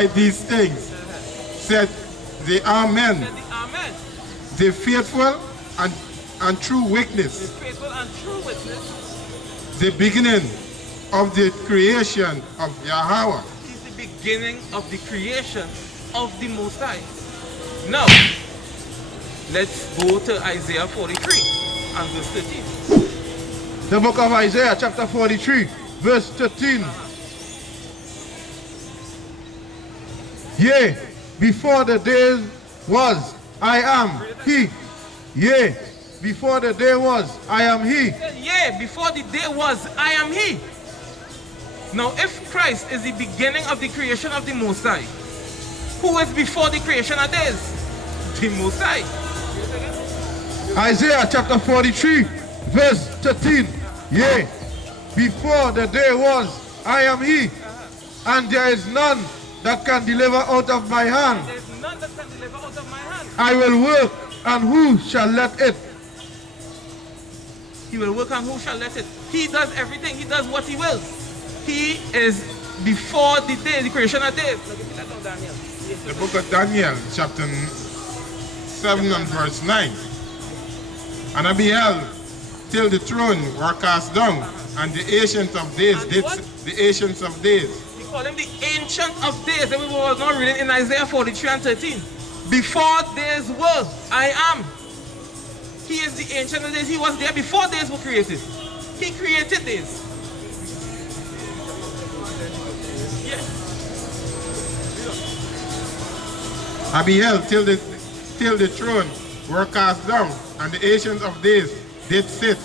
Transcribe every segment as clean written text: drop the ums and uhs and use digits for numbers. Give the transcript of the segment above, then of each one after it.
write these things, said the Amen, the faithful and true witness, the beginning of the creation of Yahawah. He's the beginning of the creation of the Most High. Now, let's go to Isaiah 43 and verse 13. The book of Isaiah, chapter 43, verse 13. Yea, before the day was, I am He. Yea, before the day was, I am He. Yea, before the day was, I am He. Now, if Christ is the beginning of the creation of the Most High, who is before the creation of days? The Most High. Isaiah chapter 43, verse 13. Yea, before the day was, I am He, and there is none that can deliver out of my hand. There is none that can deliver out of my hand. I will work, and who shall let it? He will work, and who shall let it? He does everything. He does what He wills. He is before the day, the creation of days. The book of Daniel, chapter 7 and verse 9. And I beheld till the throne were cast down, and the ancient of days did the ancients of days. We call him the ancient of days. And we were not reading in Isaiah 43 and 13. Before days were, I am. He is the ancient of days. He was there before days were created. He created days. Yes. I beheld till the throne were cast down, and the ancients of days did sit,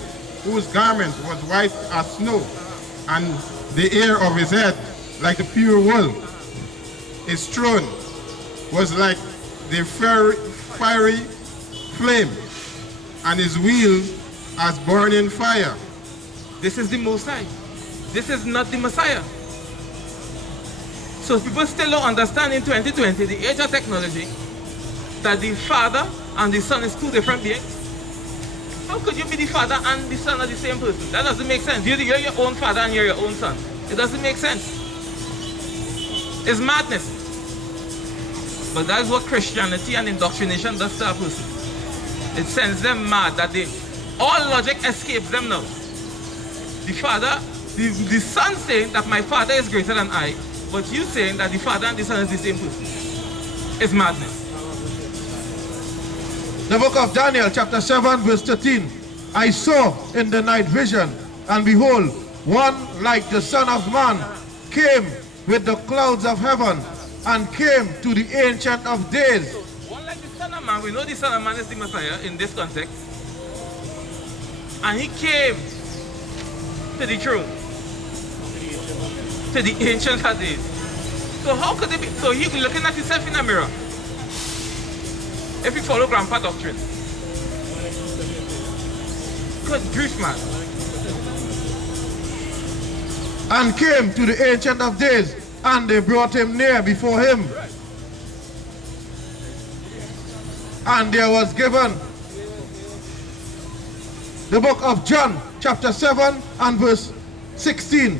whose garment was white as snow, and the hair of his head like the pure wool. His throne was like the fiery flame, and his wheels as burning fire. This is the Most High. This is not the Messiah. So people still don't understand in 2020, the age of technology, that the Father and the Son is two different beings. How could you be the Father and the Son are the same person? That doesn't make sense. You're your own Father and you're your own Son. It doesn't make sense. It's madness. But that's what Christianity and indoctrination does to a person. It sends them mad, that all logic escapes them now. The Father, the Son saying that my Father is greater than I, but you saying that the Father and the Son is the same person. It's madness. The book of Daniel, chapter 7, verse 13. I saw in the night vision, and behold, one like the Son of Man came with the clouds of heaven, and came to the Ancient of Days. So, one like the Son of Man, we know the Son of Man is the Messiah in this context. And he came to the throne, to the Ancient of Days. So how could it be? So he's looking at himself in a mirror. If you follow Grandpa doctrine. Good grief, man. And came to the Ancient of Days, and they brought him near before him. And there was given the book of John, chapter 7 and verse 16.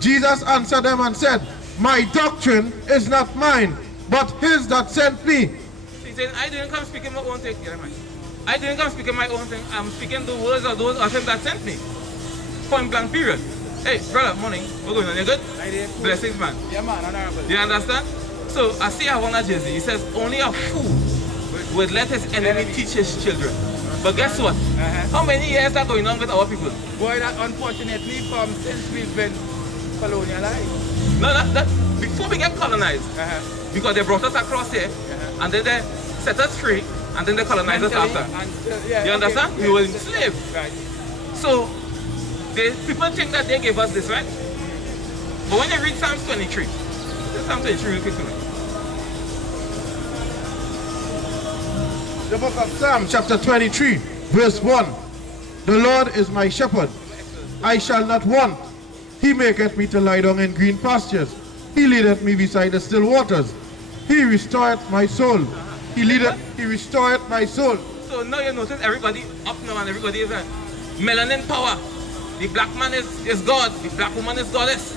Jesus answered them and said, my doctrine is not mine, but his that sent me. He said, I didn't come speaking my own thing. I didn't come speaking my own thing. I'm speaking the words of those of him that sent me. Point blank period. Hey, brother, morning. What's going on? You good? Blessings, man. Yeah, man, honorable. You understand? So I see Yahawah Jersey. He says, only a fool would let his enemy teach his children. But guess what? How many years are going on with our people? Boy, that unfortunately since we've been colonialized. No, that before we get colonized, because they brought us across here, and then they set us free, and then they colonized us after. You understand? We were enslaved. Right. So people think that they gave us this, right? But when you read Psalms 23, read Psalm 23 real quick to me. The book of Psalms, chapter 23, verse 1. The Lord is my shepherd, I shall not want. He maketh me to lie down in green pastures. He leadeth me beside the still waters. He restoreth my soul. He restoreth my soul. So now you notice everybody up now and everybody is melanin power. The black man is God. The black woman is goddess.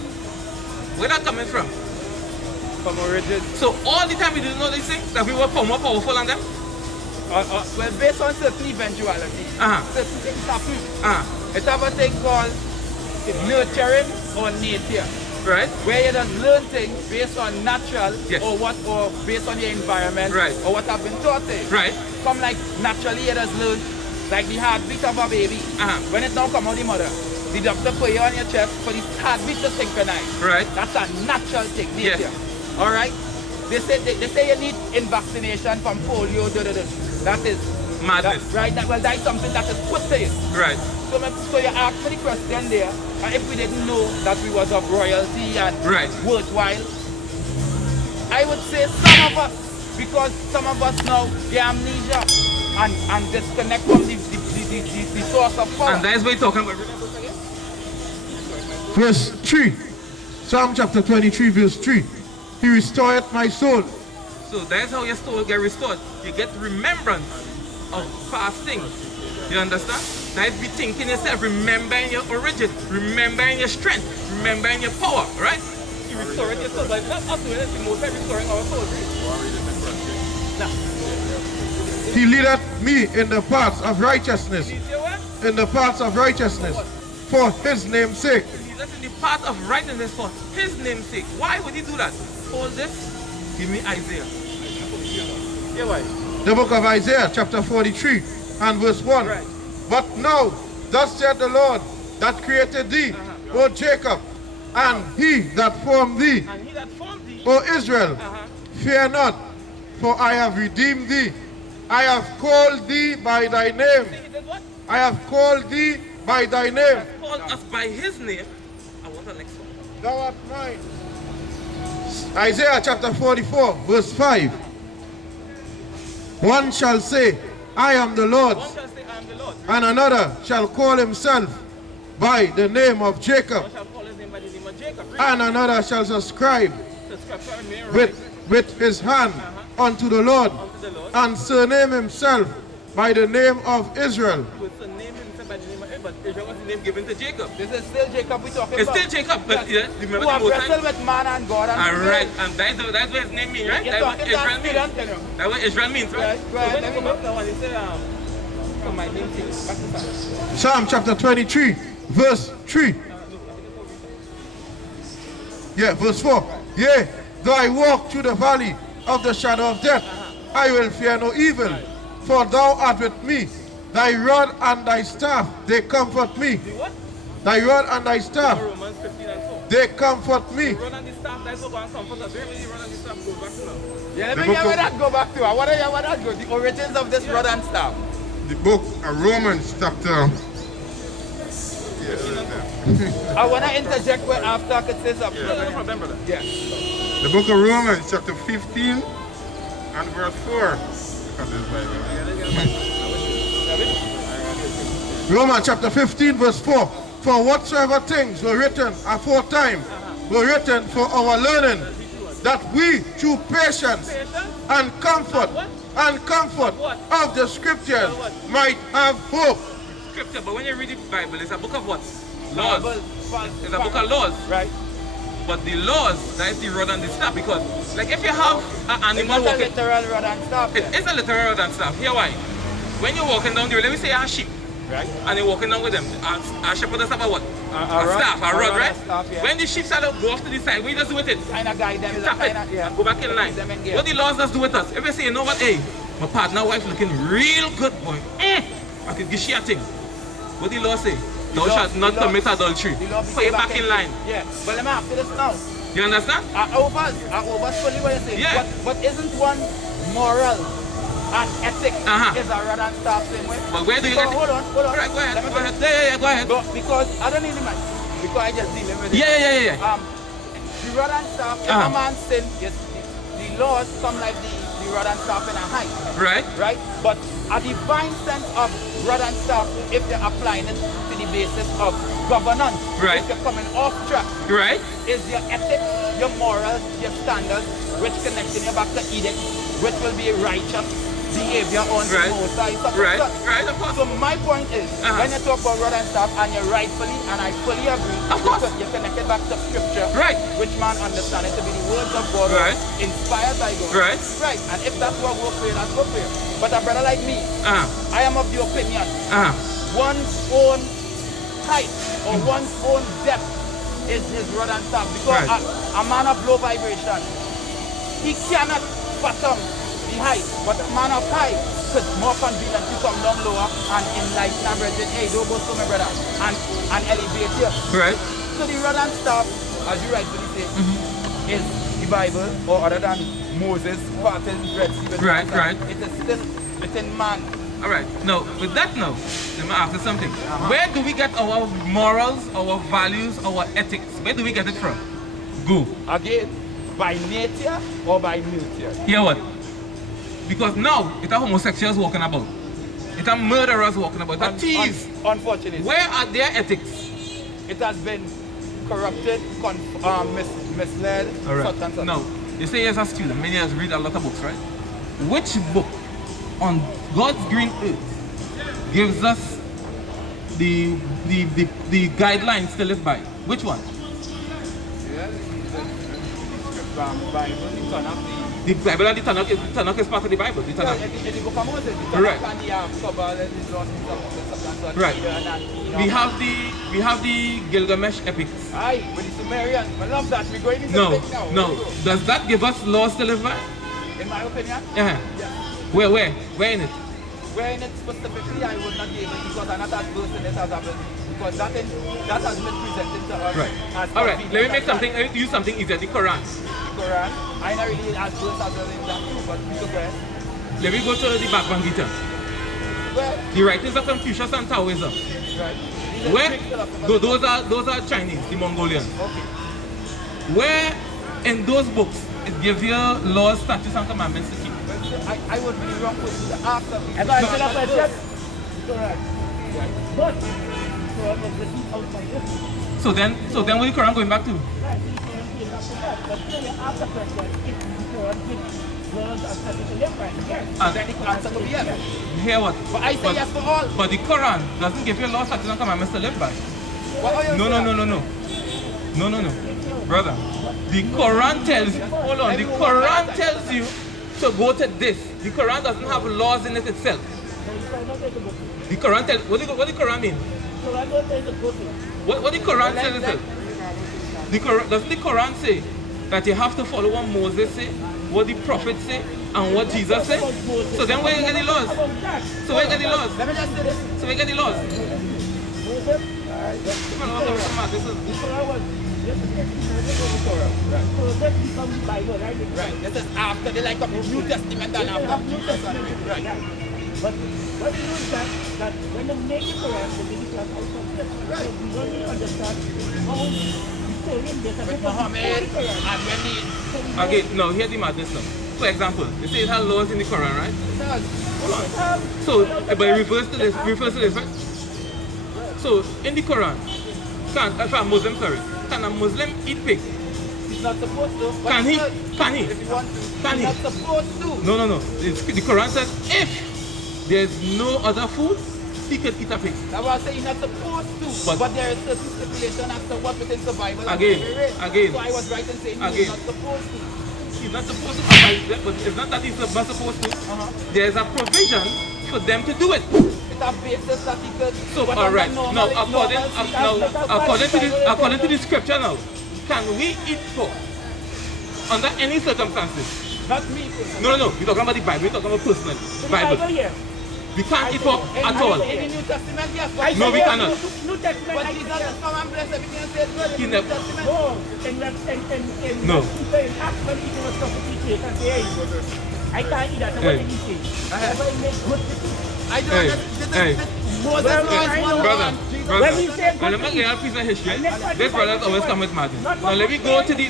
Where that coming from? From origin. So all the time we didn't know these things, that we were more powerful than them? Well, based on certain eventualities, certain things happen. It's have a thing called nurturing or nature. Right. Where you just learn things based on natural Yes. or based on your environment Right. or what have been taught to you. Right. Come like naturally you just learn like the heartbeat of a baby. When it don't come out the mother, the doctor put you on your chest for the heartbeat to synchronize. Right. That's a natural thing, Yes. nature. Alright? They say you need in vaccination from polio, that is Madness. right? That is something that is put to you. Right. So you asked me the question there, and if we didn't know that we was of royalty and Right. worthwhile, I would say some of us, because some of us now get amnesia and disconnect from the source of power. And that's what you're talking about. Verse 3. Psalm chapter 23, verse 3. He restored my soul. So that's how your soul get restored. You get remembrance of past things. You understand? That's be thinking yourself, remembering your origin, remembering your strength, remembering your power, right? You restore your soul, but that's us doing it, the most time restoring our soul, right? He leadeth me in the paths of righteousness. In the paths of righteousness. For his name's sake. He's in the path of righteousness for his name's sake. Why would he do that? Hold this. Give me Isaiah. Yeah, why? The book of Isaiah, chapter 43, and verse 1. Right. But now, thus saith the Lord, that created thee, O Jacob, and he that formed thee, And he that formed thee, O Israel, fear not, for I have redeemed thee. I have called thee by thy name. he did what? I have called thee by thy name. Called us by his name. I want the next one. Thou art mine. Isaiah chapter 44, verse 5. One shall say, I am the Lord's, One shall say, I am the Lord. and another shall call himself by the name of Jacob, One shall call his name by the name of Jacob. and another shall subscribe Subscribe to me, right? with his hand unto the Lord, Unto the Lord. and surname himself by the name of Israel. With the name himself by the name of Israel. But Israel was the name given to Jacob. This is still Jacob we talking It's about. still Jacob, but yeah, remember Who the have most wrestled time? with man and God and Alright, and that's what his name means, right? You're That's what talking Israel that means. student, you know. That's what Israel means, right? Right, So right, when let you me go back now and you say, from my name to back to Psalm. Psalm chapter 23, verse 3. Yeah, verse 4. Yea, though I walk through the valley of the shadow of death, I will fear no evil, for thou art with me. Thy rod and thy staff, they comfort me. The what? Thy rod and thy staff, Romans 15 and 4. they comfort me. Run on the staff, that's what God comfort us. Where will you run on the staff go back to now? Yeah, let The me book hear of- where that go back to. I want to hear where that go. The origins of this rod and staff. The book of Romans chapter. I want to interject where after I could say something. No problem, brother. Yeah. The book of Romans chapter 15 and verse 4. Look at this Bible. Romans chapter 15, verse 4. For whatsoever things were written aforetime were written for our learning, that we through patience and comfort of the scriptures might have hope. Scripture, but when you read the Bible, it's a book of what? Laws. It's a book of laws. Right. But the laws, that is the rod and the staff. Because, like, if you have an It's animal not a walking, literal rod and staff. it is a literal rod and staff. Here why? When you're walking down the road, let me say a sheep, Right. and you're walking down with them. A shepherd does have a what? A rod. staff, a rod, right? Staff, yeah. When the sheep start to go off to the side, what you just do with it? Kind of guide them. Tap it, Yeah. and go back in line. Keep them in gear. What the laws does do with us? If you say, you know what, hey, my partner wife looking real good, boy. I could give she a thing. What the law say? Thou shalt not commit adultery. The law be Put it back in line. Yeah. But let me ask you this now. You understand? I over fully what you're saying. Yeah. But isn't one moral and ethics is a rod and staff same way? But where do you So, get it? hold on. All right, go ahead. Let me Go ahead. finish. Yeah, go ahead. But because I don't need the man. Because I just dealing with it. Yeah. The rod and staff, if a man sin, yes, the laws come like the rod and staff in a height. Right? Right? But a divine sense of rod and staff, if you're applying it to the basis of governance, Right. if you're coming off track, Right? is your ethics, your morals, your standards, which connecting you back to edict, which will be righteous, behavior on the Right. Most High. Right, right, of course. So my point is, when you talk about rod and staff, and you rightfully, and I fully agree, Of course. you connect it back to scripture, Right. which man understand it to be the words of God, Right. inspired by God. Right. Right. And if that's what works for you, that's good for you. But a brother like me, I am of the opinion, one's own height or one's own depth is his rod and staff. Because Right. a man of low vibration, he cannot fathom the height, but a man of high could more conveniently come down lower and enlighten a brethren, hey, don't go so my brother, and elevate you. Right. So the rod and staff, as you rightfully say, is the Bible, or other than Moses parting Red Sea with Right, the right. It is still within man. All right. Now, with that now, let me ask you something. Where do we get our morals, our values, our ethics? Where do we get it from? Go. Again, by nature or by nurture. Hear what? Because now, it's a homosexuals walking about. It's a murderers walking about. It's a thieves. Unfortunately. Where are their ethics? It has been corrupted, misled, All right. such and such. Now, you say as a student, many of us read a lot of books, right? Which book on God's green earth gives us the guidelines to live by? Which one? Yeah, the Bible, the Tanakh, The Bible and the Tanakh is part of the Bible. The Tanakh. the book of Moses, the Right. Tanakh and the Kabbalah, the laws and such and such. Right. And, We have the Gilgamesh epics. Aye, with the Sumerians. I love that. We're going into No, this now. no. Does that give us laws to live by? In my opinion, Yeah. yes. Where in it? Where in it specifically, I would not be able, because I'm not as versed in it as I've been, because that has been presented to us. Right. As All right. Let me make convenient something. Let me use something easier. The Quran. as the Quran. I'm not really as versed as well in that too, but we could go ahead. Let me go to the Bhagavad Gita. Well, The writings of Confucius and Taoism. right. These are Where? Greek philosophers. Those are Chinese, the Mongolians. Okay. Where in those books it gives you laws, statutes, and commandments to keep? Well, I would be the wrong person to ask them. Have I answered that question? Correct. But Quran was written outside this. So then where the Quran going back to? Right, the Quran came back to that. But then you ask the question, if the Quran gives laws and statutes to live by, yes. And The answer could be yes. hear what? But I say yes for all. But the Quran doesn't give you laws, statutes, and commandments to live by. What are you No. Brother, the Quran tells you, hold on, the Quran tells you to go to this. The Quran doesn't have laws in it itself. The Quran tells, what the Quran mean? What the Quran says itself? Doesn't the Quran say that you have to follow what Moses say, what the prophets say, and what Jesus said? So then where you get the laws? So where you get the laws? Let me just say this. So where you get the laws? Right. This is after the like of the New Testament and after New Testament. Right. But what we know is that when they make it Quran, they make it out of context. So we don't really understand how the story in this With Muhammad and when he Okay, now hear the madness now. For example, they say it has laws in the Quran, right? Hold on. So, but reverse to this, right? So, in the Quran, if I'm Muslim, sorry, can a Muslim eat pig? he's not supposed to. But Can he? still, Can he? If he wants to. Can he's he? not supposed to. No. The Quran says if there's no other food, he could eat a pig. That's why I say he's not supposed to. But- But there is certain stipulation as to what within the Bible. and Again, every race. again. So I was right in saying Again. he's not supposed to. He's not supposed to abide that, but it's not that he's not supposed to. There's a provision for them to do it. It's a basis that he could. So, but all under right. normal- Now, according to the scripture now, can we eat pork under any circumstances? Not me personally. No. We're talking about the Bible. We're talking about personal Bible. here. We can't eat pork at all. In the New Testament, yes. I But No, we said, cannot. New Testament. But I Jesus said, has come and bless everything and said, well, in He the New never- Testament. no, in No. in Acts when people were talking to you and say, hey, I can't eat that. So what Hey. did he say? Everybody make good decisions. I don't Hey, understand. hey. Moses Well, was I one know. Brother, man. Jesus brother. When we say Now, let me get a piece of history. This brother's always come with Martin. Now let me go to the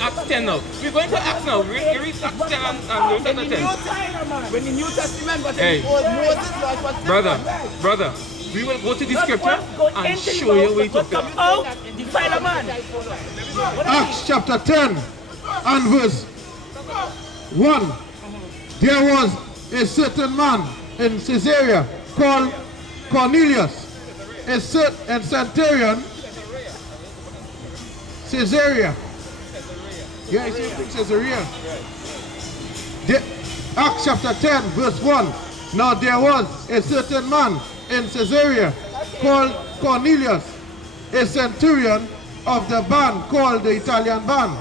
Acts 10 now. We're going to Acts now. We read Acts 10 and In chapter the 10. New China, man. When the New Testament was Hey. in the old Moses was different. Brother, we will go to the Not scripture go and into the show you mouth, where you but talk come about. out, defile a man. What I mean? Acts chapter 10 and verse 1. There was a certain man in Caesarea called Cornelius, a centurion. Caesarea. Yeah, I think Caesarea. Acts chapter 10, verse 1. Now there was a certain man in Caesarea called Cornelius, a centurion of the band called the Italian band,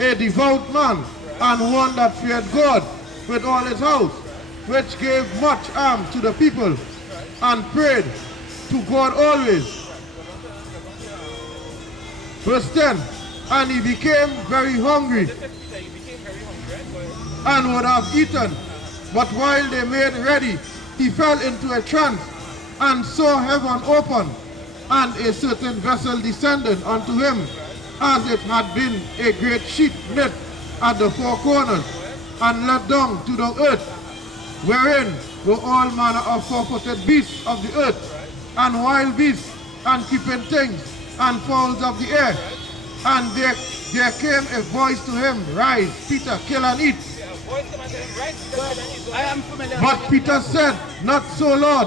a devout man and one that feared God with all his house, which gave much alms to the people and prayed to God always. Verse 10, and he became very hungry and would have eaten, but while they made ready, he fell into a trance and saw heaven open, and a certain vessel descended unto him, as it had been a great sheet knit at the four corners, and let down to the earth, wherein were all manner of four-footed beasts of the earth, and wild beasts, and creeping things, and fowls of the air. And there came a voice to him, Rise, Peter, kill and eat. I am familiar. But Peter said, Not so, Lord,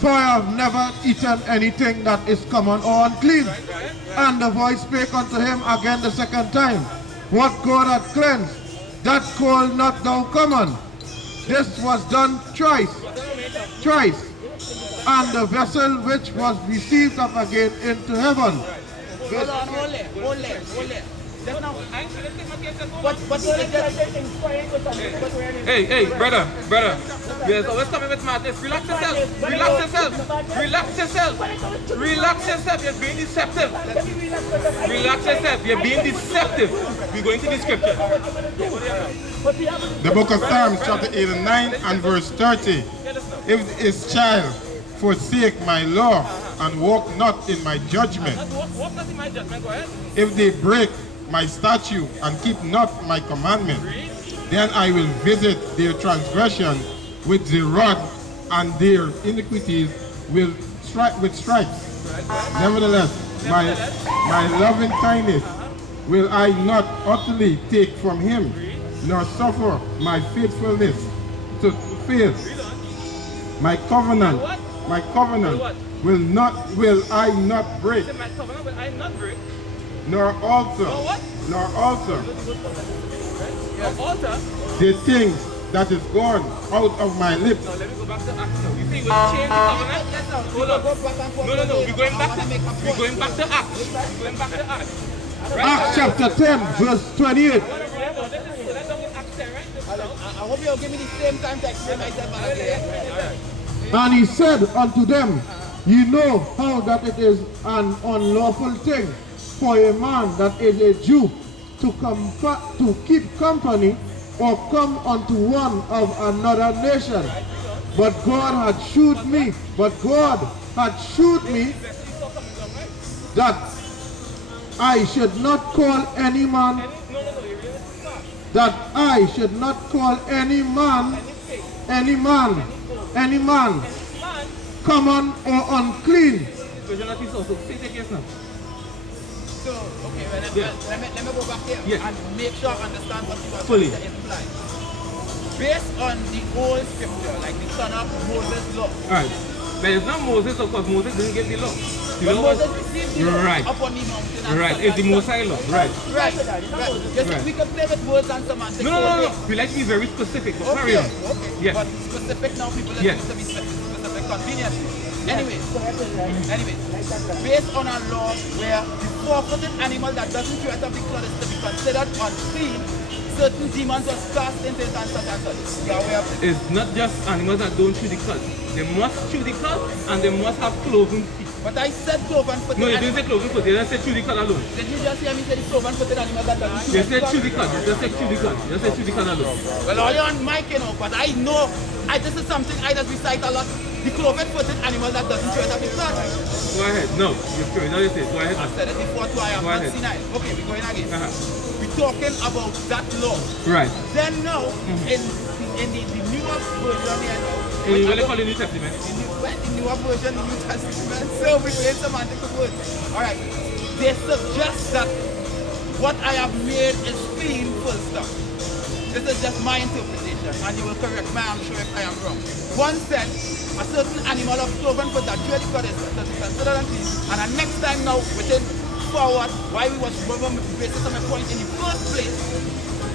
for I have never eaten anything that is common or unclean. And the voice spake unto him again the second time, What God hath cleansed, that call not thou common. This was done thrice. And the vessel which was received up again into heaven. Hold on, hold there. Just now. Hey, brother. Yes, always coming with madness. Relax yourself. You're being deceptive. Relax yourself. You're being deceptive. We're going to the scripture. The book of Psalms, chapter 89 and verse 30. If his child forsake my law and walk not in my judgment, Walk not in my judgment, go ahead. if they break my statute and keep not my commandment, then I will visit their transgression with the rod, and their iniquities will strike with stripes. Nevertheless, my loving kindness will I not utterly take from him, nor suffer my faithfulness to fail. My covenant will I not break, My covenant will I not break. nor alter Altar. the things that is gone out of my lips. Now let me go back to Acts now. You think we'll change the covenant? Hold on. No. We're going back to Acts. Acts chapter 10, verse 28. I hope you'll give me the same time to explain myself again. And he said unto them, Ye know how that it is an unlawful thing for a man that is a Jew to keep company or come unto one of another nation. But God had shewed me that I should not call any man, common or unclean. So, okay, let me go back here and make sure I understand what you are Fully. trying to imply. Based on the old scripture, like the son of Moses' law. Alright. But it's not Moses, because Moses didn't give the law. When Moses received the law Right. upon the mountain and Right, stuff it's the like Most High law. Right. that. Right. Yes, Right. we can play with words and semantics. No. We like to be very specific, but carry Okay, on. okay. Yes. But specific now, people are Yes. used to be specific conveniently. Anyway, based on a law where the four-footed animal that doesn't chew out of the cloth is to be considered unclean, certain demons was cast into it and such and such. You are aware of this? It's not just animals that don't chew the cud. They must chew the cud and they must have cloven feet. But I said cloven-footed No, you animal. didn't say cloven foot. You just said chew the cud alone. Did you just hear me say the cloven-footed animal that doesn't chew You the said cloth? chew the cud. You just said chew the cud. You just said chew the cud alone. Well, all you're on mic, you know, but I know, this is something I just recite a lot. The cloven-footed animal that doesn't chew out of the cloth. Go ahead. No, you're sure. No, you say. Go ahead. I've said it before too, I am Go not ahead. senile. Okay, we're going again. Uh-huh. We're talking about that law. Right. Then now, in the newer version here now, And you really call it New Testament? the newer version, the New Testament, so we're playing semantic words. Alright, they suggest that what I have made is clean, full stop. this is just my interpretation, and you will correct me, I'm sure if I am wrong. One said a certain animal of cloven foot that really got is considered unclean, and the next time now, within forward, why we was basis on a point in the first place,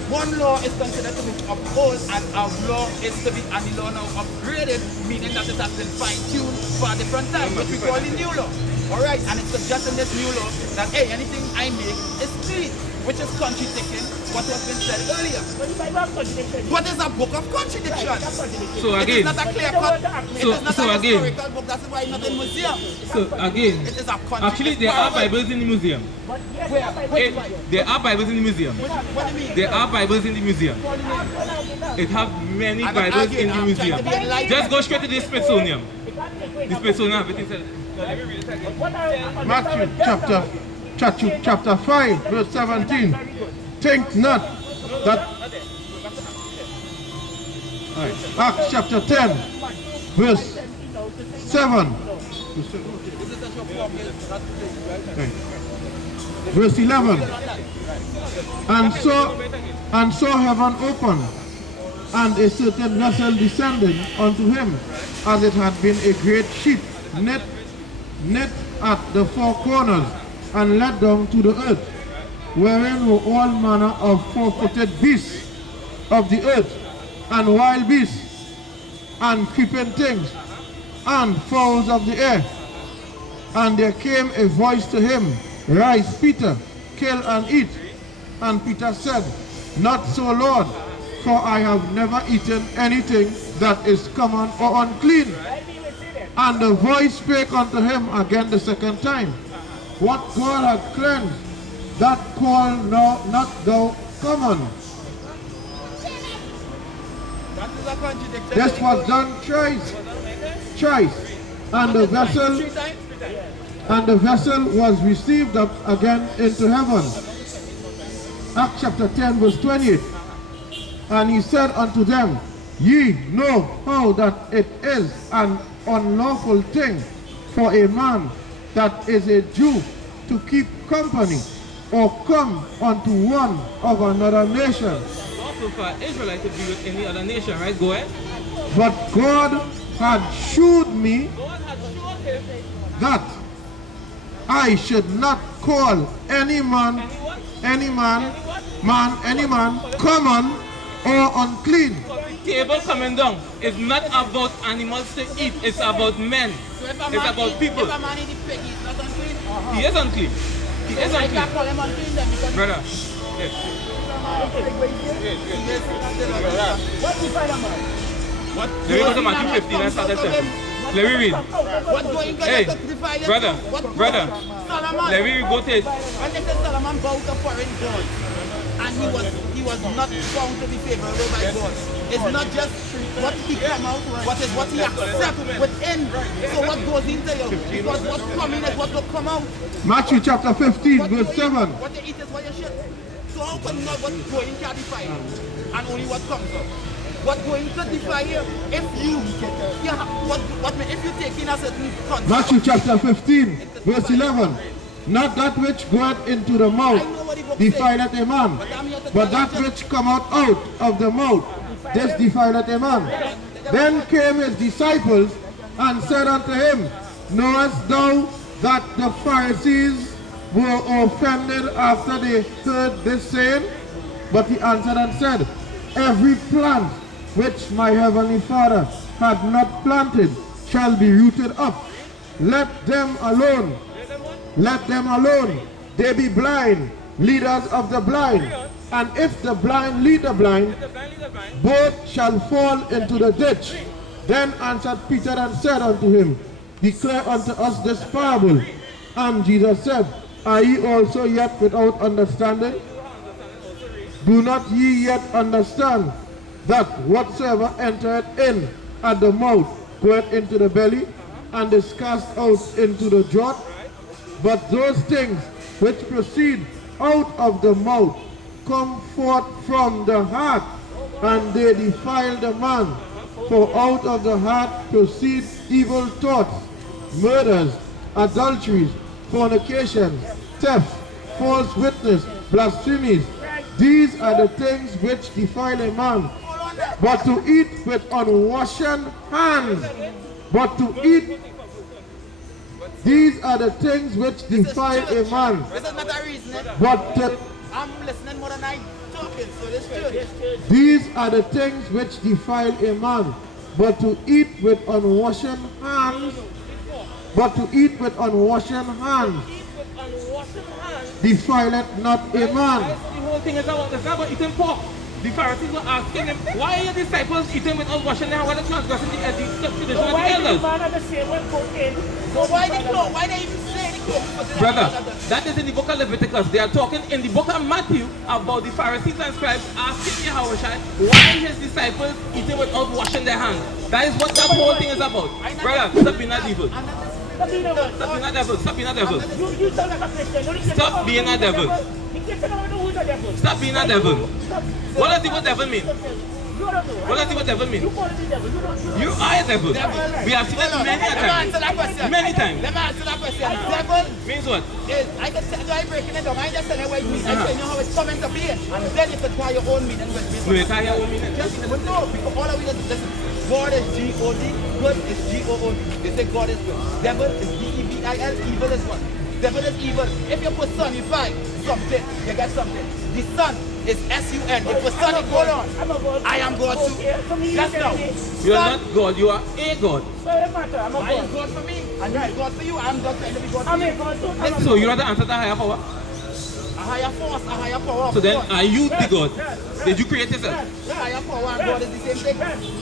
one law is considered to be of old and our law is to be, and the law now upgraded, meaning that it has been fine-tuned for a different time, which we call the new law. Alright, and it's suggesting this new law that, hey, anything I make is clean, which is contradicting what was been said earlier. But the Bible contradiction. What is a book of contradiction? So It again, is not a clear cut, it is not a again, historical book, that's why it's not in museum. so again, It is a actually there are Bibles in the museum. But yes, Where? Okay, there are Bibles in the museum. What do you mean? There are Bibles in the museum. It have many I'm not Bibles arguing, in the I'm museum. trying to be enlightened. Just go straight to the Smithsonian. The Smithsonian, everything said. Matthew chapter 5, verse 17. Think not that. Right. Acts chapter 10, verse 7. Right. Verse 11. And so heaven opened, and a certain vessel descended unto him, as it had been a great ship knit at the four corners, and let down to the earth, wherein were all manner of four-footed beasts of the earth, and wild beasts, and creeping things, and fowls of the air. And there came a voice to him, Rise, Peter, kill and eat. And Peter said, Not so, Lord, for I have never eaten anything that is common or unclean. And the voice spake unto him again the second time, What God hath cleansed, that call now not thou common. That is a contradiction. This was done thrice, and the vessel was received up again into heaven. Acts chapter 10, verse 28. And he said unto them, Ye know how that it is an unlawful thing for a man that is a Jew to keep company or come unto one of another nation. Also for an Israelite to be with any other nation, right? Go ahead. But God had shewed me that I should not call any man common or unclean. The table coming down is not about animals to eat, it's about men. So if a It's man about eat- people. If a man eat the pig, he's not unclean. He is unclean. He is So I unclean. can't call him unclean then because Brother, yes. he is still unclean. What define a man? What Let me go to Matthew 15 and start that chapter. Let me read. What going to Hey, justify it? brother, What brother. Solomon. Let me go to it. When they said Solomon bowed to foreign gods, and he was not found to be favorable by God. It's not just what he come out, but it's what he accepts within. So what goes into you? Because what's coming is what will come out. Matthew chapter 15, What you verse eat, 7. what you eat is what you shit. So how can you know what's going to defy you? And only what comes up. What going to defy you if you if you take in a certain concept. Matthew chapter 15, verse 11. Not that which goeth into the mouth defileth a man, but that which cometh out of the mouth, this defileth a man. Then came his disciples and said unto him, Knowest thou that the Pharisees were offended after they heard this saying? But he answered and said, Every plant which my heavenly Father had not planted shall be rooted up. Let them alone. Let them alone. They be blind, leaders of the blind. And if the blind lead the blind, both shall fall into the ditch. Then answered Peter and said unto him, Declare unto us this parable. And Jesus said, Are ye also yet without understanding? Do not ye yet understand that whatsoever entereth in at the mouth goeth into the belly, and is cast out into the draught? But those things which proceed out of the mouth come forth from the heart, and they defile the man. For out of the heart proceed evil thoughts, murders, adulteries, fornications, theft, false witness, blasphemies. These are the things which defile a man, but to eat with unwashen hands. But to eat, these are the things which defile a man. This is not a reason. But I'm listening more than I'm talking, so this church. these are the things which defile a man. But to eat with unwashen hands. But to eat with unwashen hands defileth not a man. The whole thing is about eating pork. The Pharisees were asking him, why are your disciples eating without washing their hands? Why are they transgressing the tradition of the elders? So why they even say the code? Brother, that is in the book of Leviticus. They are talking in the book of Matthew about the Pharisees and scribes asking Yahawashi why his disciples eating without washing their hands. That is what that whole thing is about. Brother, stop being a devil. Stop being a devil. Stop being a devil. You sound like a Christian. Stop being a devil. Stop being a devil. What does the word devil mean? What does the word devil mean? You are a devil. We have seen it many times. Many times. Let me answer that question. Devil Means what? is, I can tell you, I'm breaking it down. I just tell you what it means. I tell you how it's coming to be. And then you can try your own meaning with me. No, you can't hear what meaning. But no, because all of you just listen. God is G-O-D, good is G-O-O-D. They say God is good. Devil is D-E-V-I-L, evil is what? Devil is evil. If you personify something, you get something. The Son is S-U-N. If personified God, I am God too. Just now. You are not God, you are a God. I am God for me, and you are God for you. I'm God trying to be God for you. So you are the answer to higher power. A higher force, a higher power. So then are you the God? Did you create yourself? Higher power and God is the same thing.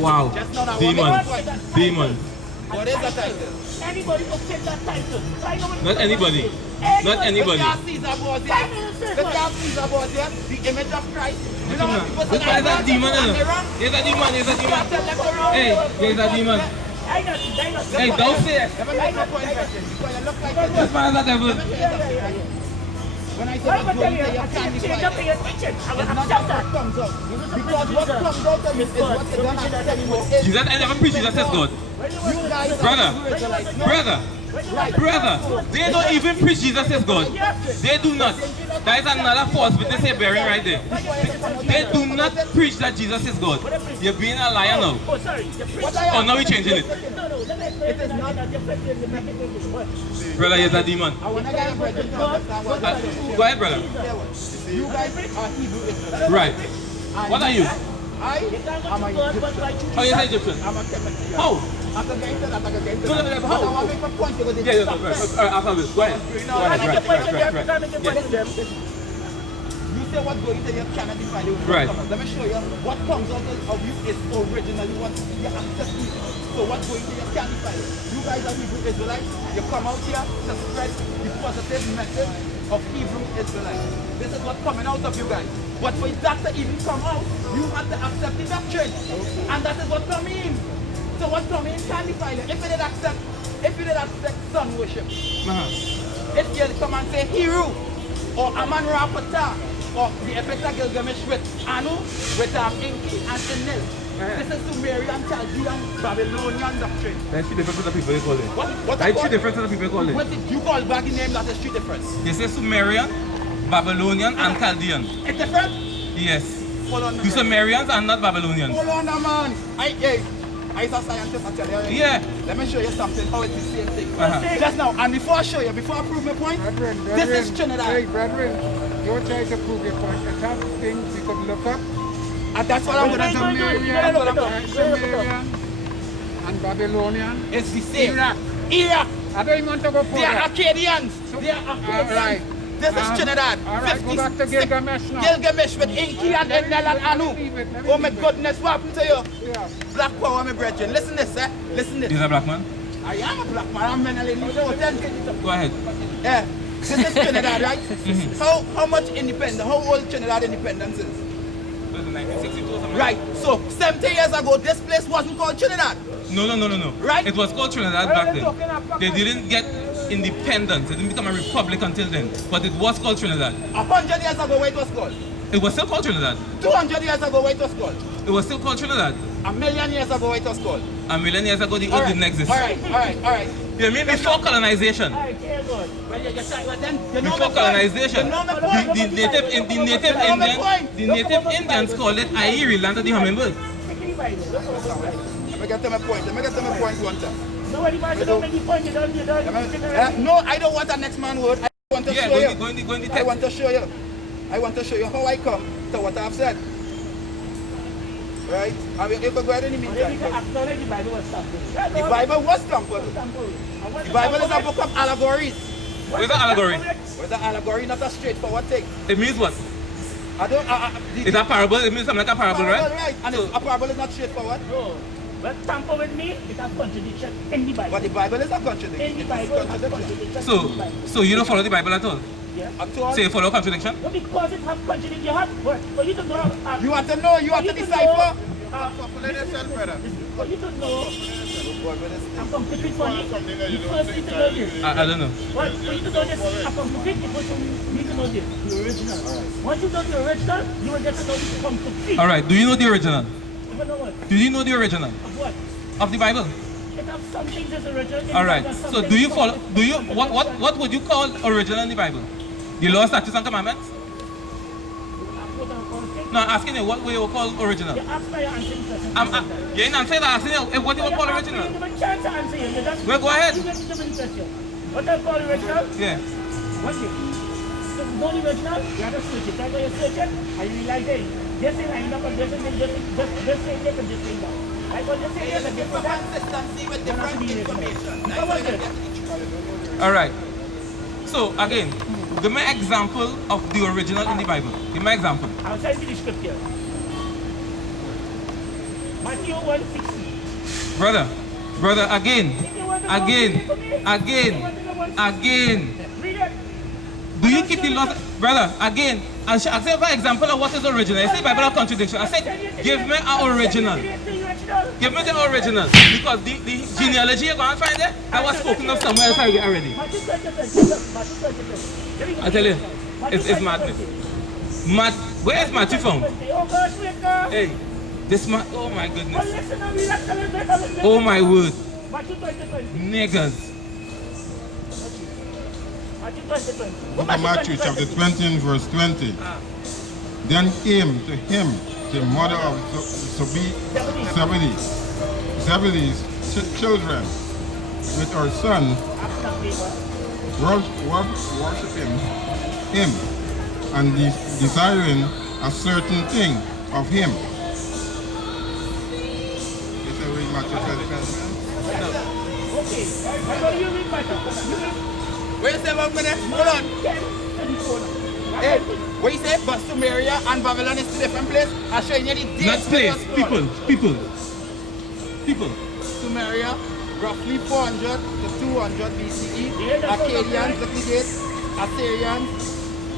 Wow. Just now that Demon. Demon. What is the title? Anybody can take that title. Not anybody. Not anybody. The Caesar was there. The Caesar was there. The image of Christ. You know what people say? There's a demon. There's a demon. There's a demon. Hey, there's a demon. Hey, don't say it. Let me make my point question. Because you look like This man is a devil. when I say what's going to your candy it's not what comes out. Because what comes out of it is what you're going to accept what is. Jesus, I never preached Jesus as God. You guys Brother, they don't even preach Jesus as God. They do not. That is another false witness here bearing right there. They do not preach that Jesus is God. You're being a liar now. Oh, now we're changing it. It is not. Brother, he's a demon. I want to get a brethren to understand what I'm saying. Go ahead, brother. You guys are Hebrew Israelites. Right. What are you? I am a Egyptian. How are you an Egyptian? I'm a Kemet. How? I can get into that, I can get into No, that. how? But I want to make a point because Yeah, right. After this, go ahead. Go ahead, right. You say what's going to you cannot define you. Right. Let me show you what comes out of you is originally what you accept. So what's going to you can't define it. You guys are Hebrew Israelites. You come out here to spread the positive message of Hebrew Israelites. This is what's coming out of you guys. But for that to even come out, you have to accept the doctrine. And that is what come in. So what come in can't define it. If you did accept sun worship, if you come and say Hiru, or Aman Rapata, or the Epic of Gilgamesh with Anu, with Inki and Enlil. This is Sumerian, Chaldean, Babylonian doctrine. That's three different people you call it. What That's three different people call What it. did you call back in name that is three different? They say Sumerian, Babylonian, and Chaldean. It's different? Yes. Hold on. You Sumerians are not Babylonians. Hold on, man. I a scientist, I tell you. Yeah. Let me show you something, how it's the same thing. Uh-huh. Just now, and before I show you, before I prove my point, this is Trinidad. Hey, brethren, don't try to prove your point. The top things we could look up. And that's what I'm going to do. Sumerian and Babylonian. It's the same. Iraq. I don't even want to go for They are that. Acadians. They are Acadians. Alright. This is Trinidad. All right, go back to Gilgamesh now. Gilgamesh with Inki and Enlil and Anu. Oh my goodness, what happened to you? Yeah. Black power, my brethren. Listen this, eh? Listen this. He's a black man. I am a black man. I'm mentally important. Go ahead. Yeah. This is Trinidad, right? How much independent? How old Trinidad independence is? It was in 1962 or something. Right. So 70 years ago, this place wasn't called Trinidad. No. Right. It was called Trinidad back then. They didn't get independence. It didn't become a republic until then. But it was called Trinidad. 100 years ago, what it was called? It was still called Trinidad. 200 years ago, what it was called? It was still called Trinidad. 1,000,000 years ago, what it was called? A million years ago, the earth didn't exist. All right. You mean before colonization? I tell God. Well, you're trying, but then you know Before my point. colonization. You know my point. The native Indians called it Airi, land of the hummingbird. Take the Bible. Look over the Bible. Let me get to my point. Let me get to my point one time. Nobody wants to make the point. You don't. No, I don't want a next man word. I want to Yeah, show you. go in the I text. want to show you. I want to show you how I come to what I've said. Right? And you could go ahead in the You need meantime. to acknowledge the Bible was tampered. The Bible was tampered. The Bible is a book of allegories. Where's the allegory? Where's the allegory? Not a straightforward thing. It means what? I don't. It's a parable. It means something like a parable, Parable, right? And a parable is not straightforward. No. But tamper with me, it's a contradiction in the Bible. But the Bible is a In contradiction. the It is Bible, it's a contradiction. contradiction. So you don't follow the Bible at all? Yeah. At all. So you follow contradiction? No, because it has contradiction. You have for you to know. You want to know, you want to decipher. For you to know, I'm completely funny. You first need to know this. I don't know. Well, for you to know this, I'm completely funny. You need to know this. The original. Once you know the original, you will get to know the complete. All right. Do you know the original? You will know what? Do you know the original Of what? of the Bible? It has some things as original. All right. So do you follow? Do you what would you call original in the Bible? The law, statutes, and commandments? No, I'm asking you what would you call original? You ask my answer. You ain't answering that. Asking you what do you call original? You give a chance to answer you. Well, go ahead. You get a different question. What I call original? Yeah. One thing. So know the original, you have to switch it. That's why you switch it, and you realize, hey, this thing lined up and this thing, this thing this and this thing down. I got this thing, this and this thing down. Consistency with Then have to be different original. information. How about this? All right. So again, give me an example of the original in the Bible. Give me an example. I'll send you the scripture. Matthew 1:16. Brother, again. Read it. Do you keep the laws? Brother, again, I say for example of what is original. I say Bible of contradiction. I said, give me an original. Give me the original. Because the genealogy you're going to find there, that was spoken of somewhere else already. I tell you, it's madness. Where is Matthew from? Hey, this man, oh my goodness. Oh my word. Niggas. Book of Matthew chapter 20 and verse 20. Then came to him the mother of Zebedee's children with her son, worshiping him and desiring a certain thing of him. Yes, I read Matthew 20. Wait a second, minute. Hold on. Hey, what you say? But Sumeria and Babylon is two different places. I'm showing you the dates. Not place, people. Sumeria, roughly 400 to 200 BCE. Akkadians, look at the dates. Assyrians,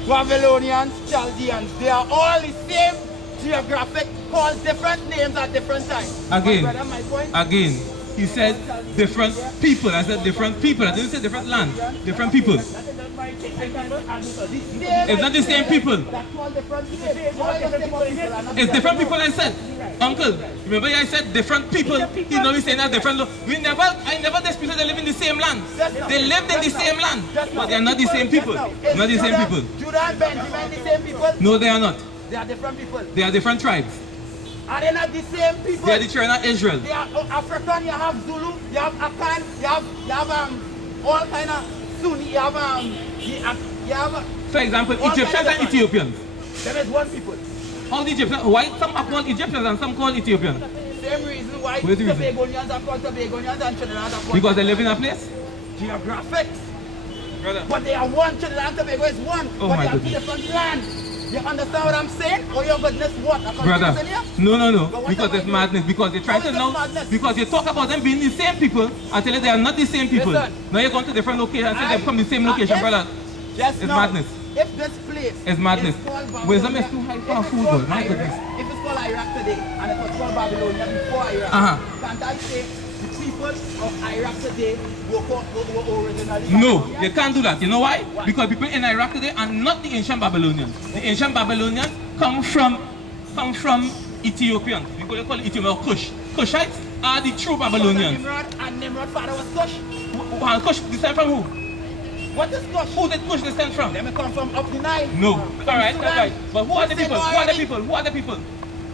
Babylonians, Chaldeans. They are all the same geographic, called different names at different times. Again, My brother, my point. again. He said different people. I said different people. I didn't say different land. Different people. It's not the same people. It's different people. I said, Uncle, remember I said different people. He know me saying that different. I never disputed they live in the same land. They lived in the same land, but they are not the same people. Not the same people. Judah and Benjamin, the same people? No, they are not. They are different people. They are different tribes. Are they not the same people? They are the children of Israel. They are African, you have Zulu, you have Akan, you have all kind of Sunni, you have For example, all Egyptians kind of and Ethiopians. There is one people. All the Egyptians, why some are called Egyptians and some called Ethiopians? Same reason why Where's the reason? Tobagonians are called Tobagonians and Trinidad are called Because they live in a place? geographic. Brother. But they are one, Trinidad and Tobago is one. Oh but my they are two goodness. different lands. You understand what I'm saying? Or your goodness, what? A Brother, confusion here? no, But what because am I it's doing? madness, because they try How to is it know, madness? because you talk about them being the same people, until they are not the same people. Listen. Now you're going to different locations and say they're from the same location, if- brother. Yes, It's no. madness. If this place It's madness. is called Wisdom Babylonia- is too high if for it's food, called boy. My Iraq- goodness. If it's called Iraq today, and it was called Babylonia before Iraq, can't I say the people of Iraq today were originally No, Babylonians? you can't do that. You know why? Because people in Iraq today are not the ancient Babylonians. The ancient Babylonians come from Ethiopians. We call it Ethiopian or Kush. Kushites are the true Babylonians. And Nimrod father was Cush. Who Kush descend from who? What is Kush? Who did Kush descend from? They may come from up the Nile. No. Alright, Sudan. alright. But who are the They people? were Who are the already- people? Who are the people?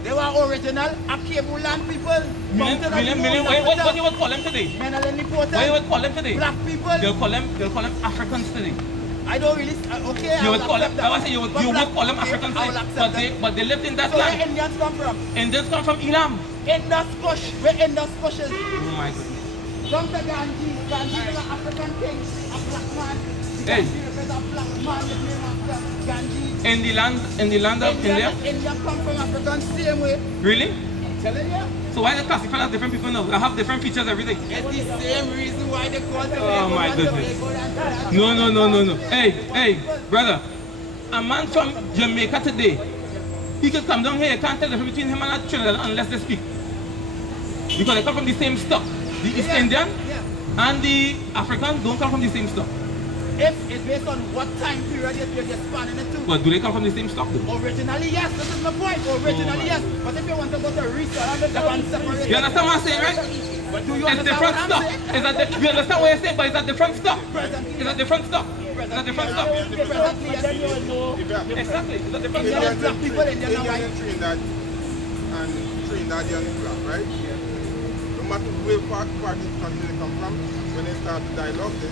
They were original Akebo land people. Mountain of the moon, What you would call them today? Meneleni What you Porter. would call them today? Black people. They'll call them Africans today. I don't really. Okay, You I would will call them. accept I that. would say you would But black- call them okay, Africans I will today. accept But they lived in that So where land. Indians come from? Indians come from Elam. Indus Kush. Where Indus Kush is? Oh my goodness. Come to Ganji. Ganji is an African king. A black man. The Hey. Ganji is a black man. The name after Ganji. In the land of India. India come from African same way. Really? I'm telling you. So why they classify as different people now? They have different features every day. It's the same reason why they call them. Oh my goodness. No. Hey, brother. A man from Jamaica today, he could come down here, you can't tell the difference between him and Trinidad unless they speak. Because they come from the same stock. The East Indian and the African don't come from the same stock. If it's based on what time period you're spanning it to. But do they come from the same stock though? Originally, yes, this is my point. Originally, yes. But if you want to go to research, you can separate. You understand what I'm saying, right? But do you It's understand different what I'm stock. saying? You understand what you're saying, but it's a different stock. Presently, It's a different stock. It's a different stock. presently, But then yes. you will know. Exactly. It's a different Indian stock. is black people, Indian are Indian white. and Trinidad and Trinidadian black, right? No matter where parties country they come from, when they start to dialogue, they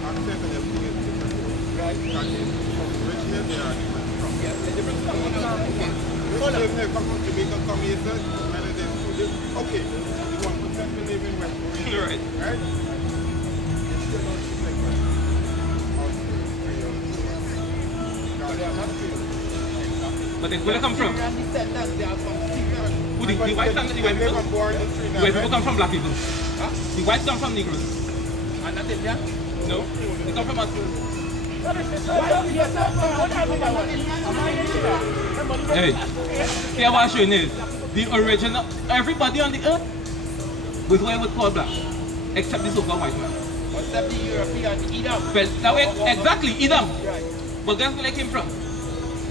accent and everything is different. Right? That is from original, they are different from. Yes, they're different stuff. Okay. Hold on. They come from Jamaica, come here, sir, and then they school. Okay, the 1% will live in West Korea. Right. Right? They still don't speak like that. Now, they are not Creole. But then where they come from? Syrian descendants, they are from Syria. Who the whites and the white They people? were born in The Trinidad, white people right? come from black people. Huh? The whites come from Negroes. And not Indian? No, they come from us. Hey, here what I'm showing is the original. Everybody on the earth was what I would call black, except the so-called white man. Except the European, Edom. Well, that way, exactly, Edom. Right. But guess where they came from?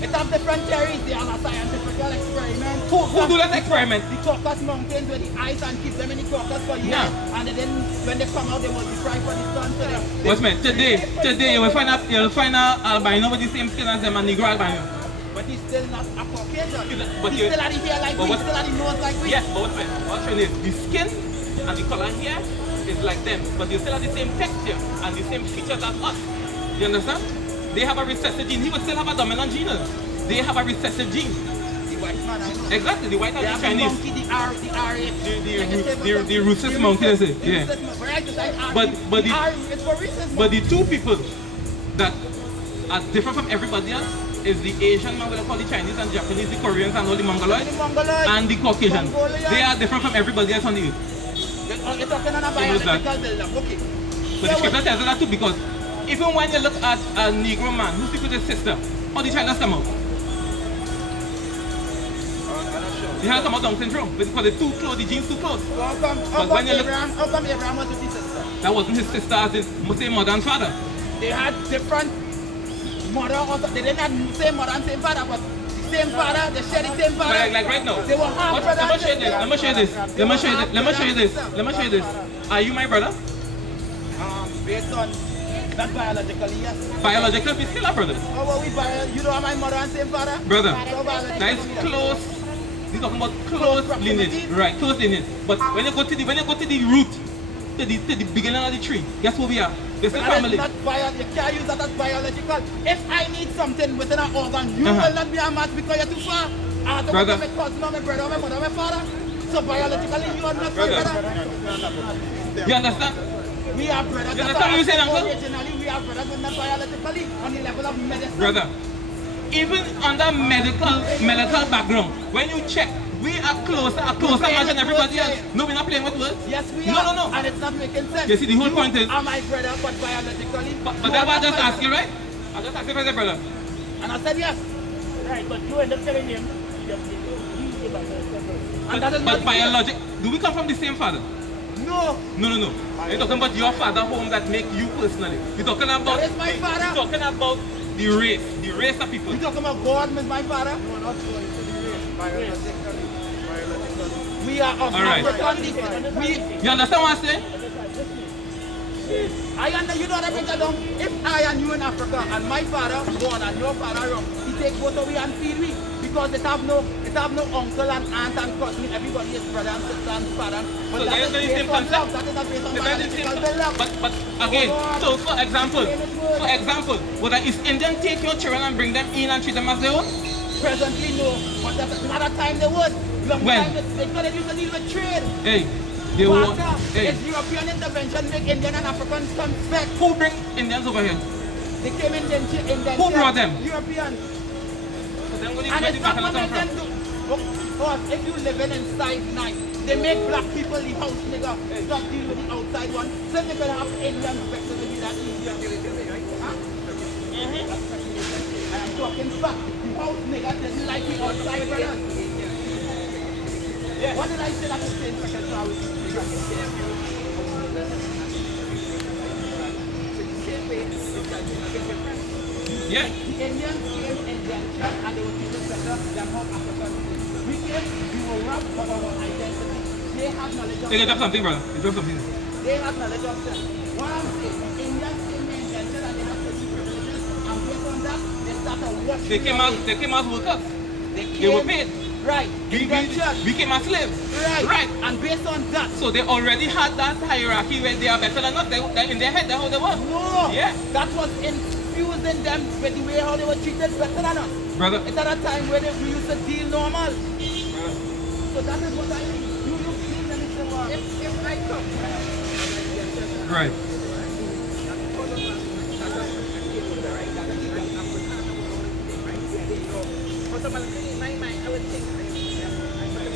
It has different theories. They are a scientific experiment. Who do that experiment? The Caucasus Mountains with the ice and keep them in the Caucasus for years. Yeah. And then when they come out, they will be fried for the sun. So they, What's meant? Today you will find a albino with the same skin as them, a Negro albino. but he's still not a Caucasian. But He's you- still had the hair like but we, what- still had the nose like we. Yes, but what's meant? What's showing is the skin and the color here is like them, but they still have the same texture and the same features as us. You understand? They have a recessive gene. He would still have a dominant gene. They have a recessive gene. The white man, I know. Exactly, the white They and have the the Chinese. monkey, the RH. The rhesus monkey, they say. Yeah. But the- R, it's for rhesus But the two people that are different from everybody else is the Asian man, what I call the Chinese and Japanese, the Koreans and all the Mongoloids, The Mongoloid. and the Caucasian. Mongolian. They are different from everybody else on the earth. You're talking on a knows that. biological build-up. Okay. But the scripture tells us that too, because even when you look at a Negro man who sleeps with his sister, how the child has come out? The child come out Down syndrome because they're too close, the genes too close. How come when you look- Abraham was with his sister? That wasn't his sister as his same mother and father. They had different mother, also, they didn't have the same mother and same father, but the same father, they share the same father. Like right now. They were half Let brother me and show you this. sister. Let me show you this. Let me show you this. Let me show you this. Let me show you this. Are you my brother? Based on that biologically, yes. Biologically, we still are brothers. How are we you know my mother and same father? Brother, So biologically, that is we are. close. We're talking about close lineage, proximity. right? Close lineage. But when you go to the root, to the beginning of the tree, guess what we are? We're still That is family. not you can't use that as biological. If I need something within an organ, you Uh-huh. will not be a match because you're too far. I have to go Brother. to my cousin or my brother or my mother or my father. So biologically, you are not my Brother. brother. You understand? We are brothers. You That's understand what why you're saying, I said uncle? originally, we are brothers, but not biologically on the level of medicine. Brother, even under medical background, when you check, we are closer match than everybody else. No, we're not playing with words. Yes, we No, are. no. And it's not making sense. You see, the whole point is- are my brother, but biologically. But you that's are why I not just my asked you, brother. right? I just asked you if I said brother. And I said yes. Right, but you end up telling him, he just did it. He gave us a And that is But not biologic, do we come from the same father? No. No. You're talking about your father home that make you personally. You're talking about That is my father. You're talking about the race of people. You talking about God is my father? We are of All right. African descent. We You understand what I'm saying? You know what I bring that down? If I and you in Africa and my father born and your father wrong, he take both away and feed me because it have no uncle and aunt and cousin. Everybody is brother and sister and father. But So that there is is the based same on love. concept. That is not based on There is the same biological love. But again, so for example, would an East Indian take your children and bring them in and treat them as their own? Presently, no. But at another time they would. Long When? time they used to deal with trade. Hey, they will. Water. Hey, It's European intervention make Indian and Africans conflict. who bring Indians over here? They came in Who brought them? Europeans. So then what do you And where it's the not Bacala what come they from? do. But if you living inside night, they make black people the house nigga. Stop dealing with the outside one. So they could have Indian vexing with you that easier. Huh? I am talking fact. The house nigga doesn't like the outside brothers. What did I say that was saying second house? Yeah. The Indians came in their church and they were treated better than how Africans did. We came, we were robbed of our identity. They have knowledge of Hey, you drop something, brother. You drop something. They have knowledge of them. What I'm saying, the Indians came in their church and they have certain privileges, and based on that, they started watching. They came as workers. They were paid. Right. In their church. We came as slaves. Right. And based on that. So they already had that hierarchy where they are better than us. They in their head, that's how they were. No. Yeah. That was infused in them with the way how they were treated better than us. Brother. It's at a time where we used to deal normal. So that is what I mean. You let me say what? If I come. Right.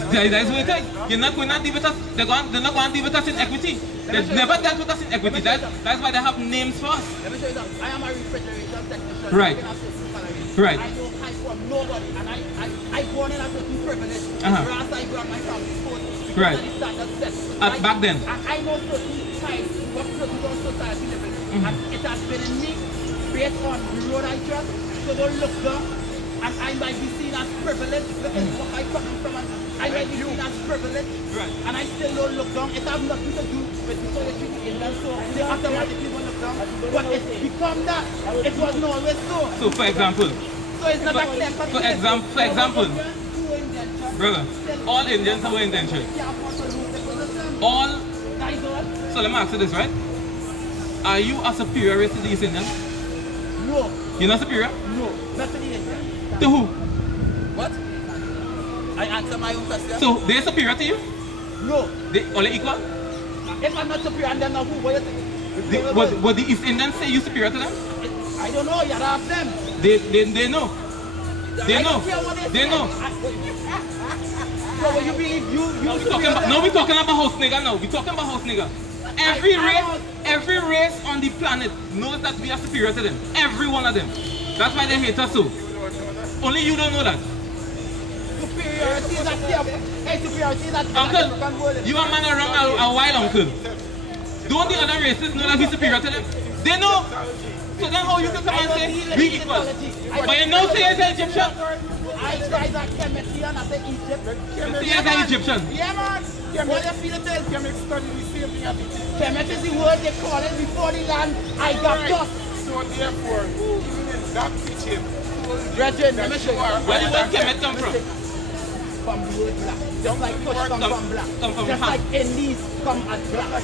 That's what it is. You're not going to deal with us. They're not going to deal with us in equity. They've never dealt with us in equity. That's why they have names for us. Let me show you something. I am a refrigeration technician. Right. Right. I don't hide from nobody, and I born in a certain privilege. Grass I grew on my family food. Right. The standard set. Back then. And I know certain times what certain society living. And it has been in me based on the road I trust. So don't look down. And I might be seen as privileged because what I come from. I might be seen as privileged. Right. And I still don't look down. It has nothing to do with the way you treat the Indians. So they automatically will look down. But it's become that. It wasn't always so. So for example. So it's not a clear cut. For example. Brother, all Indians are in Indian church. All. So let me ask you this, right? Are you a superior race to the East Indians? No. You're not superior? No. Not to the Indians. To who? What? I answer my own question. So they're superior to you? No. They only equal? If I'm not superior and they're not who, what do you think? Would the East Indians say you superior to them? I don't know, you ask them. They know. They know. They know. So when you believe we're talking about house nigga now. We're talking about house nigga. Every race on the planet knows that we are superior to them. Every one of them. That's why they hate us so. Only you don't know that. Superiority is not here. Hey, superiority is not here. Uncle, you are man around a while, uncle. Don't the other races know that we're superior to them? They know. So then how you can come and say we equal? But you know say you're Egyptian? I tried that chemistry and I said Egypt. See as an Egyptian? Yeah man. What do you feel it is? Chemistry study the same thing as Egypt. Chemistry is the word they call it before the land. I got dust. So therefore, even in that teaching, Brethren, let me show you. Where did the word Kemet come from? From the word black. Just like push come from black. Just like Indies come as black.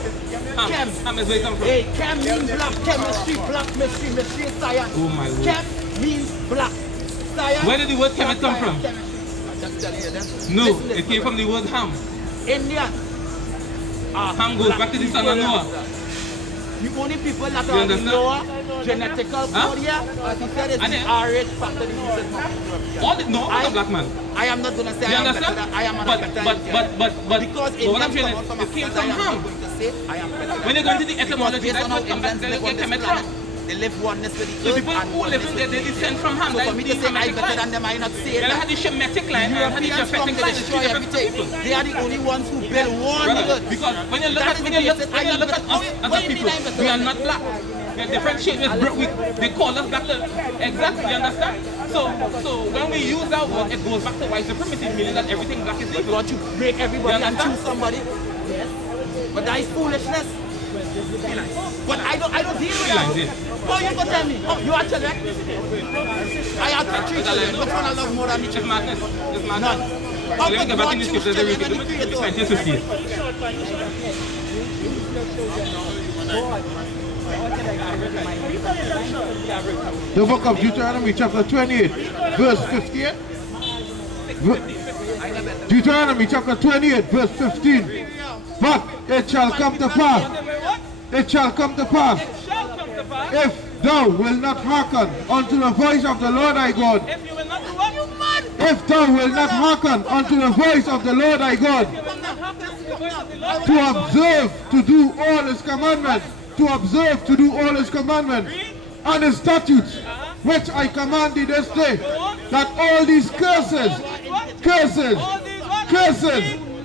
Chem. Ham is where it come from. Hey, chem means black. Chemistry, black mystery, mystery is science. Oh my word. Chem means black. Science. Where did the word Kemet come from? I'm just telling you that. No, Listen, it came from the word ham. Indian. Ham goes back to the son of Noah. The only people that are in Noah, genetical code here, as he said, is the RH factor. No, I'm a black man. I am not going to say you I am understand? better. I am not better. But because what I'm saying is, it came from ham. I am better. When you go into the etymology, that's what come back, they get Kemet from. They live oneness with the The earth. people who live in there, they descend from ham. So for me to say I better than them, I not say They that. had the Shemitic line and had the Europeans come, Japhetic they line. It's two destroy different everything. people. They are the only ones who build one earth. Because when you look at us as a people, we are not black. We are different shades. They call us black. Exactly, you understand? So when we use that word, it goes back to white supremacy, meaning that everything black is evil. God, you break everybody and choose somebody. Yes. But that is foolishness. But I don't deal with lines, that. Oh, you go tell me. Oh, you are children? I have 3 children. Which one I love more than each It's other? madness. It's madness. None. How Let me could get back God in the choose scriptures children and read when he created all? 1950. The book of Deuteronomy chapter 28, verse 58. Deuteronomy chapter 28, verse 15. But it shall come to pass, it shall come to pass, Shall come to pass. if thou wilt not hearken unto the voice of the Lord thy God, If you will not do what? You mad. if thou wilt not hearken unto the voice of the Lord thy God, You will not hearken to the voice of the Lord. to observe to do all his commandments, to observe to do all his commandments, and his statutes, which I command thee this day, that all these curses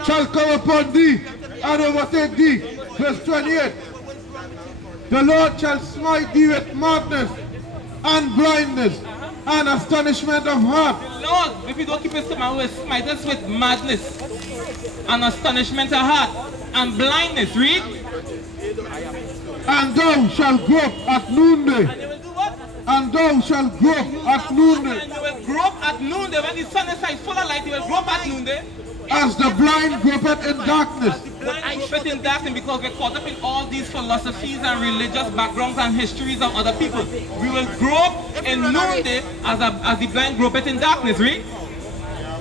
shall come upon thee and overtake thee. Verse 28. The Lord shall smite thee with madness and blindness and astonishment of heart. Lord, if you don't keep his commandment, will smite us with madness and astonishment of heart and blindness. Read. And thou shalt grope at noonday. And you will do what? And thou shalt grope at noonday, And you will grope at noonday. When the sun is full of light, you will grope at noonday. as the blind gropeth in darkness. Blind gropeth in darkness, because we're caught up in all these philosophies and religious backgrounds and histories of other people. We will grope in noonday as the blind gropeth in darkness. Read.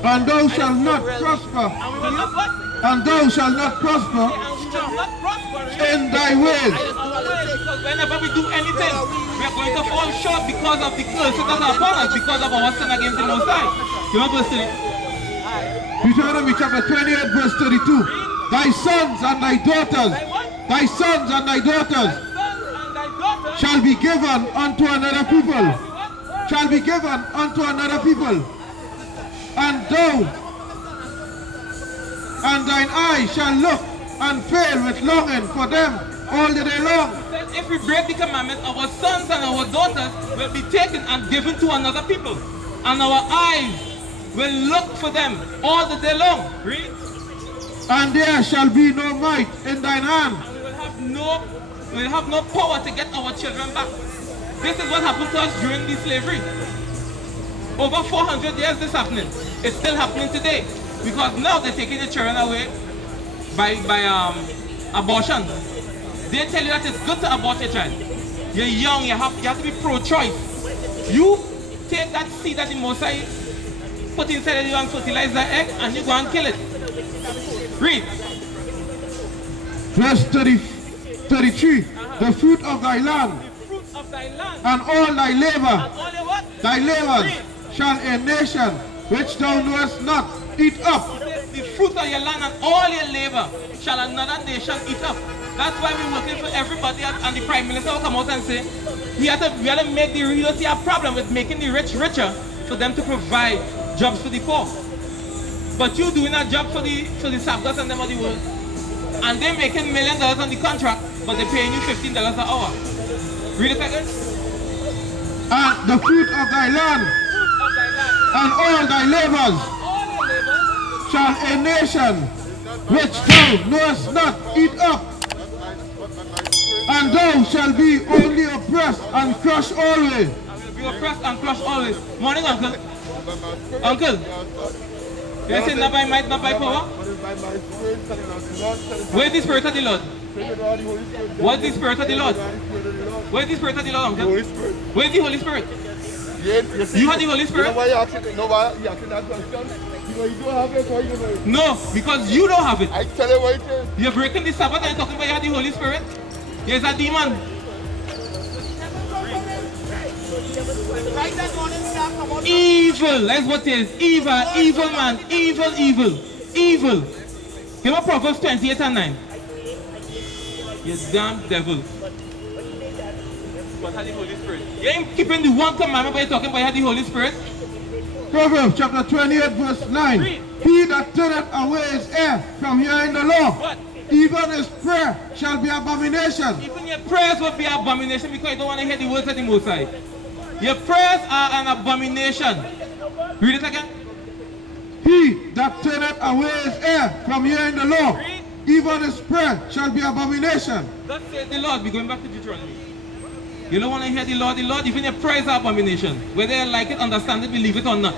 And thou shalt not prosper. And we will not what? And thou shalt not prosper And we will not prosper. in thy ways. Because whenever we do anything, we are going to fall short because of the curses that are upon us, because of our sin against the Most High. You want verse 30? Deuteronomy chapter 28, verse 32. Thy sons and thy daughters, thy sons and thy daughters Sons and thy daughters shall be given unto another people. Shall be given unto another people. And thou and thine eye shall look and fail with longing for them all the day long. said, if we break the commandment, our sons and our daughters will be taken and given to another people. And our eyes will look for them all the day long. Read. And there shall be no might in thine hand. And we will have no power to get our children back. This is what happened to us during the slavery. Over 400 years this happening. It's still happening today. Because now they're taking the children away by abortion. They tell you that it's good to abort your child. You're young, you have to be pro-choice. You take that seed that the Mosai put inside of you and fertilize that egg, and you go and kill it. Read. Verse 33. The fruit of thy land Fruit of thy land. and all thy labor, And all your what? thy labors, shall a nation which thou knowest not eat up. The fruit of your land and all your labor shall another nation eat up. That's why we're working for everybody, and the Prime Minister will come out and say, we have to make the real see a problem with making the rich richer for them to provide jobs for the poor. But you doing a job for the Sabgas and them of the world, and they're making $1 million on the contract, but they're paying you $15 an hour. Read it again. And the fruit of thy land Fruit of thy land and all thy labors and all your labor shall a nation which thou knowest not eat up. And thou shalt be only oppressed and crushed always. and will be oppressed and crushed always. Morning, uncle. Uncle. You say not by might, not by power? Where is the Spirit of the Lord? What is the Spirit of the Lord? Where is the Spirit of the Lord, uncle? Where is the Holy Spirit? You have the Holy Spirit? No, because you don't have it. I tell you what it is. You're breaking the Sabbath and you're talking about you have the Holy Spirit? There's a demon. Right that morning, sir, come out. Evil, that's what it is. Evil, evil man, evil. Give me Proverbs 28 and 9. You damn devil. But have the Holy Spirit. You ain't keeping the one commandment, but you're talking about you have the Holy Spirit. Proverbs chapter 28 verse 9. Read. He that turneth away his ear from hearing the law, What? even his prayer shall be abomination. Even your prayers will be an abomination because you don't want to hear the words of the Most High. Your prayers are an abomination. Read it again. He that turneth away his ear from hearing the law, Read. even his prayer shall be abomination. Thus said the Lord. We're going back to Deuteronomy. You don't want to hear the Lord, even your prayers are abomination. Whether you like it, understand it, believe it or not.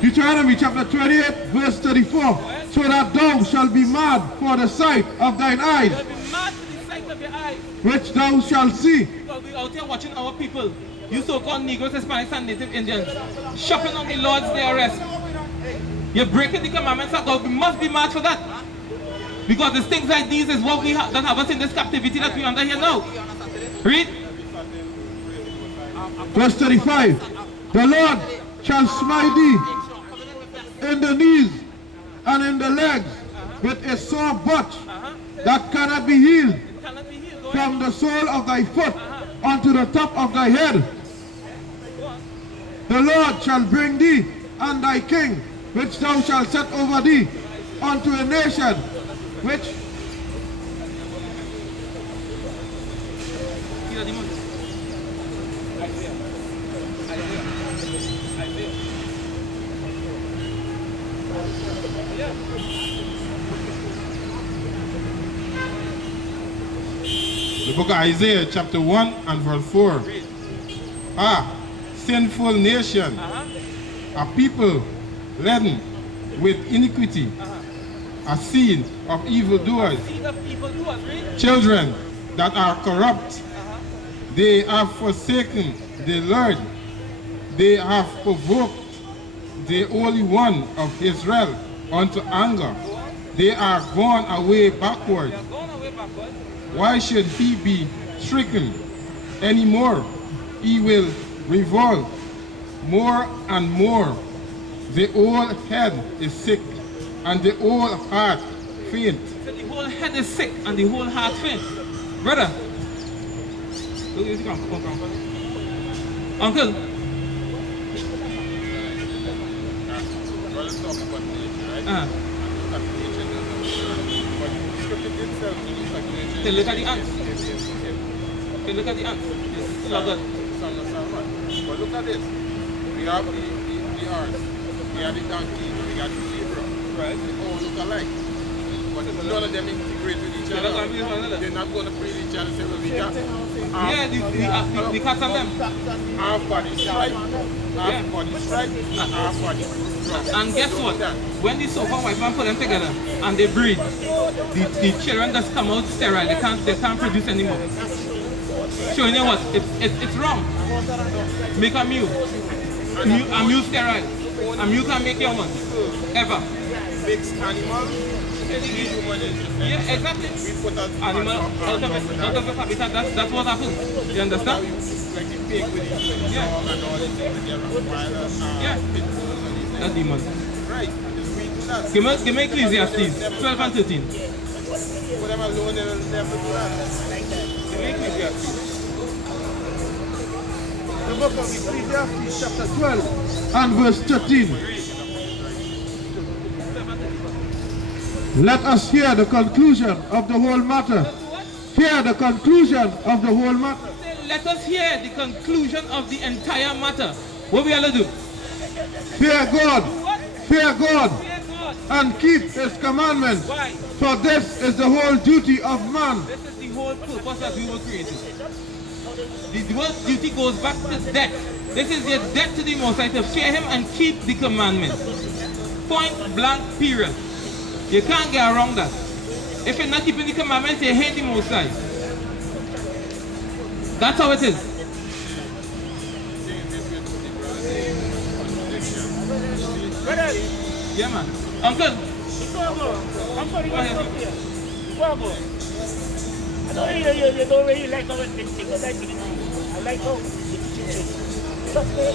Deuteronomy chapter 28, verse 34. So that thou shalt be mad for the sight of thine eyes, You'll be mad to the sight of your eyes. which thou shalt see. Because we're out here watching our people, you so-called Negroes, Hispanics, and Native Indians, shopping on the Lord's Day of rest. You're breaking the commandments of God. We must be mad for that. Because it's things like these is what we that have us in this captivity that we under here now. Read. Verse 35. The Lord shall smite thee in the knees and in the legs with a sore butt that cannot be healed, Cannot be healed. Go ahead. from the sole of thy foot unto the top of thy head. The Lord shall bring thee and thy king, which thou shalt set over thee, unto a nation which Heal the demons. The book of Isaiah, chapter 1 and verse 4. Sinful nation, a people laden with iniquity, a seed of evildoers, Seed of evildoers. Read. children that are corrupt. They have forsaken the Lord. They have provoked the Holy One of Israel unto anger. They are gone away backward. You're going away backward. Why should he be stricken anymore? He will revolve more and more. The whole head is sick, and the whole heart faint. So the whole head is sick and the whole heart faint. Brother. Come. Uncle. Okay, look at the ants. Okay, look at the ants. It's not good. But look at this. We have the horse, we have the donkey, we got the zebra. Right. They all look alike. But if none of them integrate with each They're not other, gonna be one another. they're not going to breed each other. Say, well, we got Yeah, the cats and them. half body stripe, half body stripe, and half body drop. And guess what? When the so-called white man put them together and they breed, the children just come out sterile. They can't produce anymore. Showing you what? It's wrong. Make a mule. A mule sterile. A mule can make young ones. Ever. Mixed animals, human interest. Yeah, exactly. We put Animal out of the habitat. That's what happens. You understand? like the pig with the dog and all these things, the Rottweiler, Yeah. pit bulls and these things. That's demon. Right, just we do that. Give me Ecclesiastes 12 and 13. Put them alone, they'll never do that. Give me Ecclesiastes. the book of Ecclesiastes chapter 12 and verse 13. Let us hear the conclusion of the whole matter. Hear the conclusion of the whole matter. Let us hear the conclusion of the entire matter. What we are to do? Fear God, fear God, Fear God. and keep his commandments. Why? For this is the whole duty of man. This is the whole purpose that we were created. The whole duty goes back to death. This is your debt to the Most High, to fear him and keep the commandments. Point blank period. You can't get around that. If you're not keeping the commandments, you hate the Most High. That's how it is. Brother, Yeah, man. Uncle, before I go, I'm sorry, Go ahead. before I go, I don't really like how it's been taken. I like how it's changed. Just the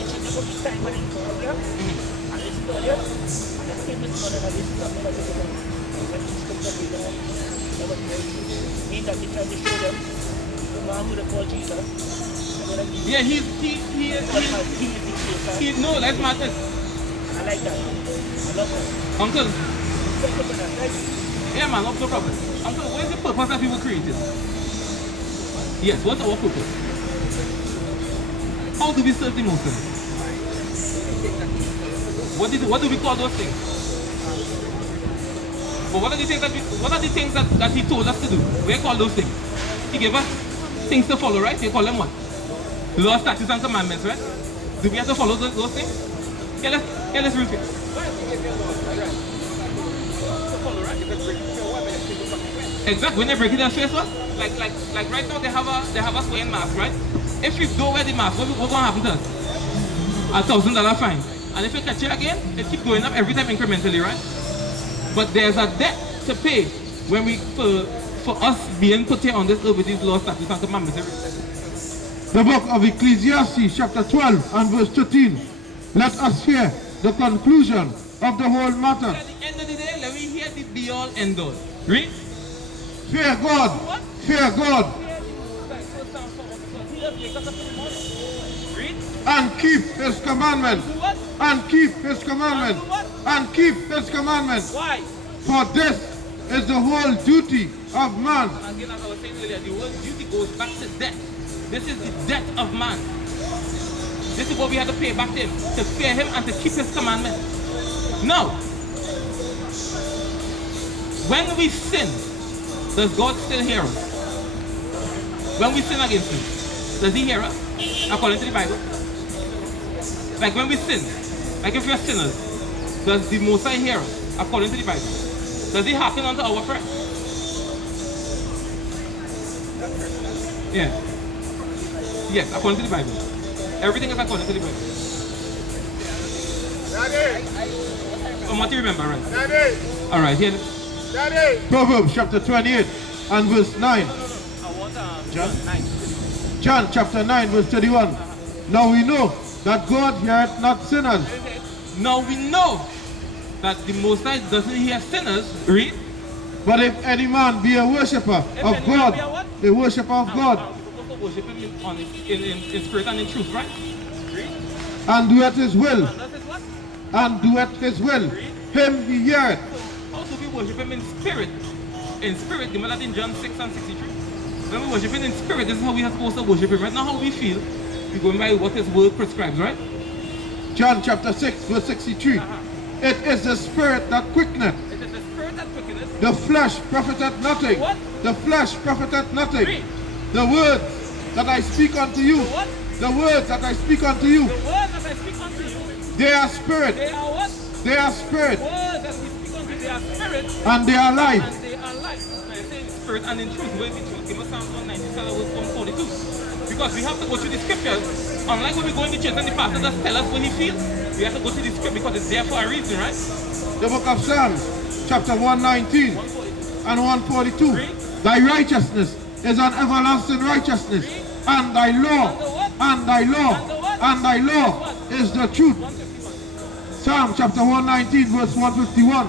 time when it's over here, and it's over here, and it's been this morning, and this is something that they do. When it's come to me, means that they try to show them the man who they call Jesus. yeah, he no, that's madness. I like that. I love that. Uncle, Thank you for that. Thank you. yeah, man, no problem. Uncle, what is the purpose that we were created? Yes, what's our purpose? How do we serve the Most High? What do we call those things? But what are the things that he told us to do? We call those things. He gave us things to follow, right? They call them what? Law, statutes, and commandments, right? Do we have to follow those things? Let's read it. Exactly. When they break it, their face what? Like right now they have us wearing masks, right? If you don't wear the mask, what's gonna happen to us? $1,000 fine. And if you catch it again, it keeps going up every time incrementally, right? But there's a debt to pay when for us being put here on this earth with these laws, statutes, and commandments. The book of Ecclesiastes, chapter 12 and verse 13. Let us hear the conclusion of the whole matter. At the end of the day, let me hear the be all end all. Read. Fear God. Fear God. Read. And keep his commandments. And keep his commandments. And keep his commandments. Why? For this is the whole duty of man. Again, as I was saying earlier, the whole duty goes back to debt. This is the debt of man. This is what we have to pay back to him, to fear him and to keep his commandments. Now, when we sin, does God still hear us? When we sin against him, does he hear us? According to the Bible. Like when we sin, like if we are sinners, does the Most High hear us? According to the Bible. Does he hearken unto our prayer? Yeah. Yes, according to the Bible. Everything is according to the Bible. Daddy! What do you remember, right? Daddy! Alright, here. Daddy! Proverbs chapter 28 and verse 9. I want John 9. John chapter 9 verse 31. Now we know that God heareth not sinners. Now we know that the Most High doesn't hear sinners. Read. But if any man be a worshipper of God, a worshipper of God, worship him in spirit and in truth, right? Read. And doeth his will, And that is what? and doeth his will, Read. him he heareth. How do we worship him in spirit? In spirit, give me that in John 6 and 63. When we worship him in spirit, this is how we are supposed to worship him. Right now, how we feel, we're going by what his word prescribes, right? John chapter 6 verse 63. It is the spirit that quickeneth. It is the spirit that quickeneth. The flesh profiteth nothing. What? The flesh profiteth nothing. Read. The words that I speak unto you. The what? The words that I speak unto you. The words that I speak unto you, They are spirit. they are what? They are spirit. Words that we speak unto you, they are spirit. And they are life. And they are life. Now you're saying spirit and in truth. Where is the truth? Give us Psalm 197 verse 142. Because we have to go through the scriptures. Unlike when we go in the church and the pastor just tell us what he feels, we have to go through the script because it's there for a reason, right? The book of Psalms, chapter 119 and 142. Read. Thy righteousness is an everlasting righteousness, and thy law, and thy law, and thy law is the truth. Psalm chapter 119 verse 151.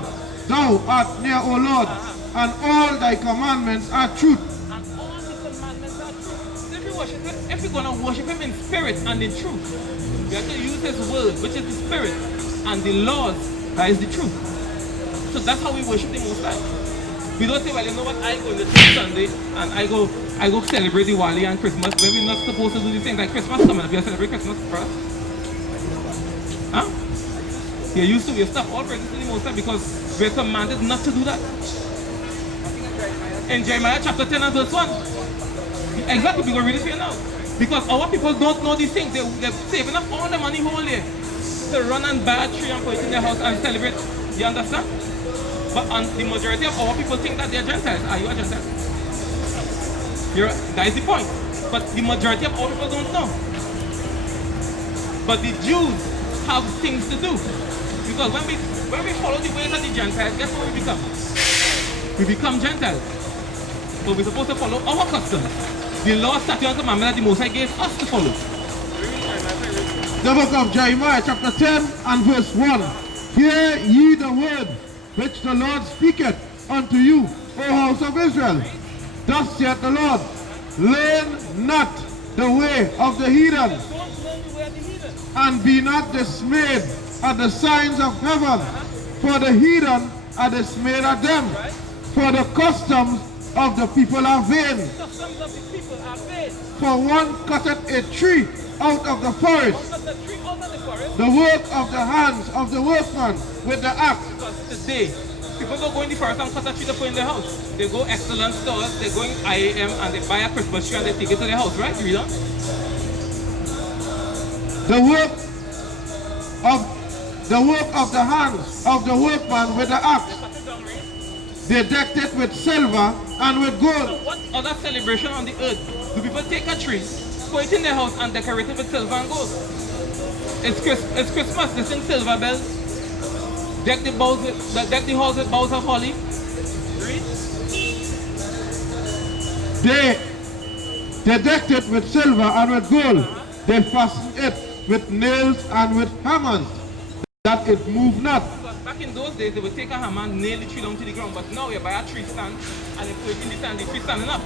Thou art near, O Lord, and all thy commandments are truth. And all the commandments are true. So if we're going to worship him in spirit and in truth, we have to use his word, which is the spirit, and the laws, that is the truth. So that's how we worship the Most High. We don't say, well, you know what, I go to church Sunday and I go celebrate Diwali and Christmas when we're not supposed to do these things like Christmas coming up. You celebrate Christmas for us? Huh? You're used to your stuff, all praises to the Most High, because we're commanded not to do that. In Jeremiah chapter 10 and verse 1. Exactly, we're going to read it here now. Because our people don't know these things. They're saving up all the money whole year to run and buy a tree and put it in their house and celebrate. You understand? But the majority of our people think that they're Gentiles. Are you a Gentile? That is the point. But the majority of our people don't know. But the Jews have things to do. Because when we follow the ways of the Gentiles, guess what we become? We become Gentiles. But we're supposed to follow our customs. The law, statute, and commandment that the Most High gave us to follow. The book of Jeremiah chapter 10 and verse 1. Hear ye the word which the Lord speaketh unto you, O house of Israel. Thus saith the Lord, learn not the way of the heathen, and be not dismayed at the signs of heaven, for the heathen are dismayed at them, for the customs of the people are vain. For one cutteth a tree out of the forest, the work of the hands of the workman with the axe. Because today, People don't go in the forest and cut a tree to put in their house. They go excellent stores, they go in IAM and they buy a Christmas tree and they take it to their house, right? You read on? The work of the hands of the workman with the axe. They decked it with silver and with gold. What other celebration on the earth do people take a tree, put it in their house and decorate it with silver and gold? It's Christmas, they sing silver bells, deck the halls with boughs of holly. Read. They decked it with silver and with gold. They fastened it with nails and with hammers, that it moved not. Because back in those days, they would take a hammer and nail the tree down to the ground. But now you buy a tree stand and you put it in the stand, the tree standing up.